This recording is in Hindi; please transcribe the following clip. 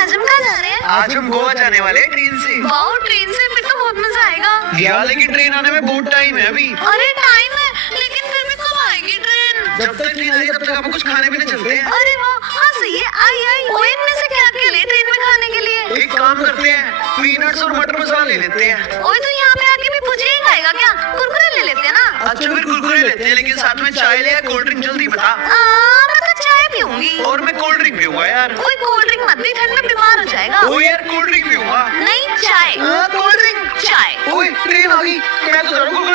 आज हम कहाँ जा रहे हैं? आज हम गोवा जाने वाले हैं ट्रेन से। वाओ, ट्रेन से फिर तो बहुत मजा आएगा। यार लेकिन ट्रेन आने में बहुत टाइम है अभी। अरे टाइम है, लेकिन फिर भी कब आएगी ट्रेन? जब तक ट्रेन आएगी तब तक हम कुछ खाने पीने चलते हैं। अरे वाह, हाँ सही है। आई आई ओएन में से क्या क्या ले ट्रेन में खाने के लिए? एक काम करते हैं, पीनट्स और मटर मसाला ले लेते हैं। ओए तो यहाँ पे आके भी भुजिया ही खाएगा क्या? कुरकुरे ले लेते हैं ना। अच्छा फिर कुरकुरे लेते हैं, लेकिन साथ में चाय ले या कोल्ड ड्रिंक, जल्दी बता। मैं तो चाय पीऊंगी। और मैं कोल्ड ड्रिंक पीऊंगा यार। कोई कोल्ड ड्रिंक मत पी, ठंड में बीमार हो जाएगा। ओ यार कोल्ड ड्रिंक पीऊंगा। नहीं, चाय। Cold drink. चाय। ओए ट्रेन आ गई, मैं तो जा रहा हूँ।